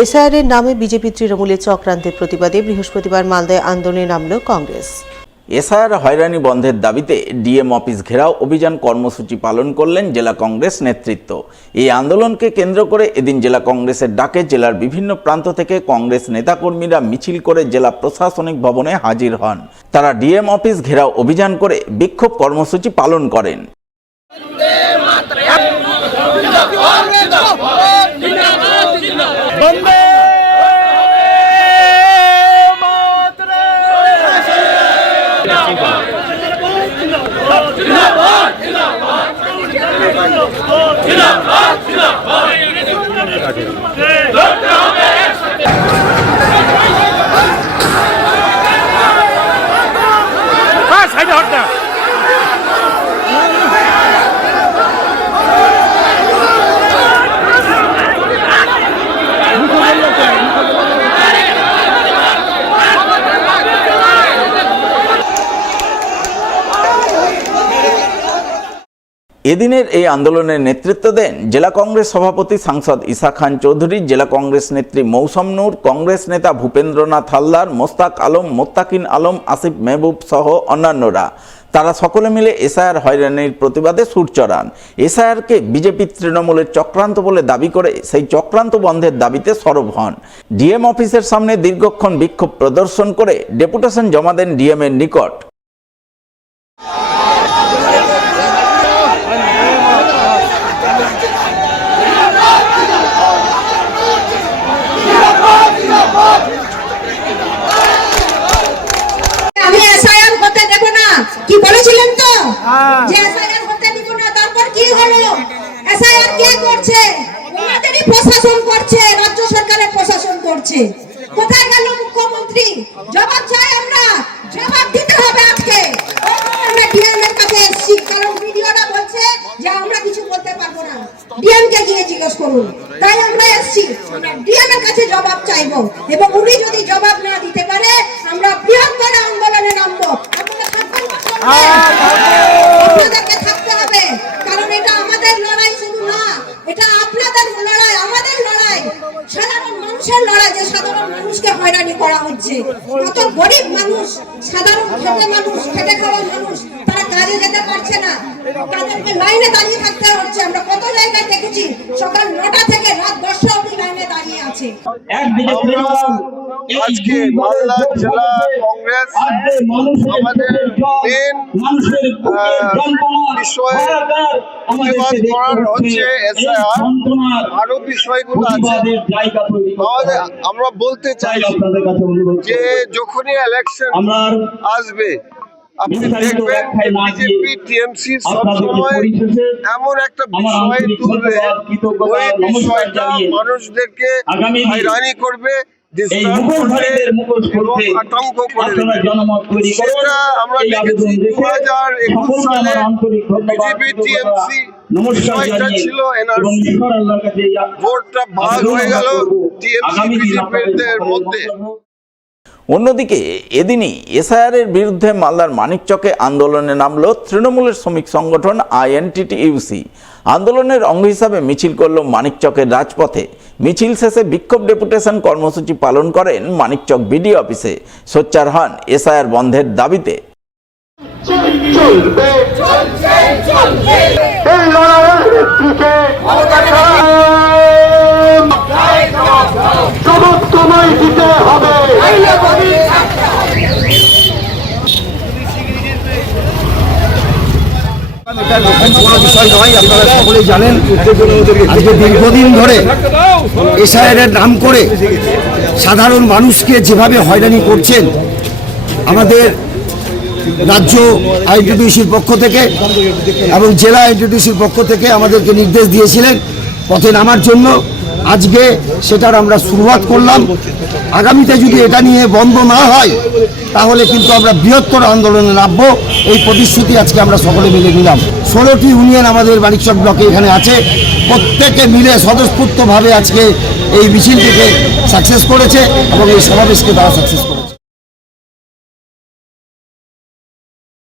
এসআইআরের নামে বিজেপি তৃণমূলের চক্রান্তের প্রতিবাদে বৃহস্পতিবার মালদায় আন্দোলনে নামল কংগ্রেস। এসআইআর হয়রানি বন্ধের দাবিতে ডিএম অফিস ঘেরাও অভিযান কর্মসূচি পালন করলেন জেলা কংগ্রেস নেতৃত্ব। এই আন্দোলনকে কেন্দ্র করে এদিন জেলা কংগ্রেসের ডাকে জেলার বিভিন্ন প্রান্ত থেকে কংগ্রেস নেতাকর্মীরা মিছিল করে জেলা প্রশাসনিক ভবনে হাজির হন। তারা ডিএম অফিস ঘেরাও অভিযান করে বিক্ষোভ কর্মসূচি পালন করেন। এদিনের এই আন্দোলনের নেতৃত্ব দেন জেলা কংগ্রেস সভাপতি সাংসদ ইসা খান চৌধুরী, জেলা কংগ্রেস নেত্রী মৌসম নূর, কংগ্রেস নেতা ভূপেন্দ্রনাথ হালদার, মোস্তাক আলম, মোত্তাকিন আলম, আসিফ মেহবুব সহ অন্যান্যরা। তারা সকলে মিলে এসআইআর হয়রানির প্রতিবাদে সুর চড়ান। এসআইআরকে বিজেপি তৃণমূলের চক্রান্ত বলে দাবি করে সেই চক্রান্ত বন্ধের দাবিতে সরব হন। ডিএম অফিসের সামনে দীর্ঘক্ষণ বিক্ষোভ প্রদর্শন করে ডেপুটেশন জমা দেন ডিএম এর নিকট। কি বলেছিলেন তো যে এসআইআর হতে দিব না, তারপর কি হলো? এসআইআর কে করছে? ওনাদেরই প্রশাসন করছে, রাজ্য সরকারের প্রশাসন করছে। কোথায় গেল মুখ্যমন্ত্রী? জবাব চাই আমরা, জবাব দিতে হবে আজকে। আমরা ডিএম এর কাছে এসেছি কারণ ভিডিওটা বলছে যে আমরা কিছু বলতে পারবো না, ডিএম কে গিয়ে জিজ্ঞেস করুন। তাই আমরা এসেছি, ডিএম এর কাছে জবাব চাইবো এবং উনি যদি জবাব না দিতে পারে আমরা বৃহত্তর আন্দোলনে নামবো। আপনাদেরকে থাকতে হবে কারণ এটা আমাদের লড়াই শুধু না, এটা আপনাদের লড়াই, আমাদের লড়াই, সাধারণ মানুষের লড়াই। যে সাধারণ মানুষকে হয়রানি করা হচ্ছে, কত গরিব মানুষ, সাধারণ খেটে মানুষ, খেটে খাওয়া মানুষ, তারা কাজে যেতে পারছে না, তাদেরকে লাইনে দাঁড়িয়ে থাকতে হচ্ছে। আমরা কত জায়গায় দেখেছি সকাল 9টা থেকে রাত 10টা অবধি লাইনে দাঁড়িয়ে আছে। আজকে মালদা জেলা কংগ্রেস আমাদের মেন বিষয় প্রতিবাদ করার হচ্ছে এসআইআর, আরো বিষয়গুলো আছে। আমরা বলতে চাইছি যে যখনই ইলেকশন আসবে আপনি দেখবেন বিজেপি টিএমসি সবসময় এমন একটা বিষয় তুলবে, ওই বিষয়টা মানুষদেরকে হয়রানি করবে, আতঙ্ক করে দেবে। সেটা আমরা দেখেছি 2021 সালে বিজেপি টিএমসি বিষয়টা ছিল এনআরসি, ভোটটা ভাগ হয়ে গেল টিএমসি বিজেপির মধ্যে। অন্যদিকে এদিনই এসআইআরের বিরুদ্ধে মালদার মানিকচকে আন্দোলনে নামল তৃণমূলের শ্রমিক সংগঠন আইএনটিটিইউসি। আন্দোলনের অঙ্গ হিসাবে মিছিল করল মানিকচকের রাজপথে। মিছিল শেষে বিক্ষোভ ডেপুটেশন কর্মসূচি পালন করেন মানিকচক বিডিও অফিসে। সোচ্চার হন এসআইআর বন্ধের দাবিতে। কোনো বিষয় নয়, আপনারা সকলেই জানেন আজকে দীর্ঘদিন ধরে এসআইআরের নাম করে সাধারণ মানুষকে যেভাবে হয়রানি করছেন, আমাদের রাজ্য আইনটিটিউসির পক্ষ থেকে এবং জেলা আইনটিটিউসির পক্ষ থেকে আমাদেরকে নির্দেশ দিয়েছিলেন পথে নামার জন্য। আজকে সেটার আমরা শুরুয়াত করলাম। আগামীতে যদি এটা নিয়ে বন্ধ না হয় তাহলে কিন্তু আমরা বৃহত্তর আন্দোলনে নামবো, এই প্রতিশ্রুতি আজকে আমরা সকলে মিলে নিলাম। 16টি ইউনিয়ন আমাদের মানিকচক ব্লকে এখানে আছে, প্রত্যেকে মিলে স্বতঃস্ফূর্তভাবে আজকে এই মিছিলটিকে সাকসেস করেছে এবং এই সমাবেশকে তারা সাকসেস করেছে।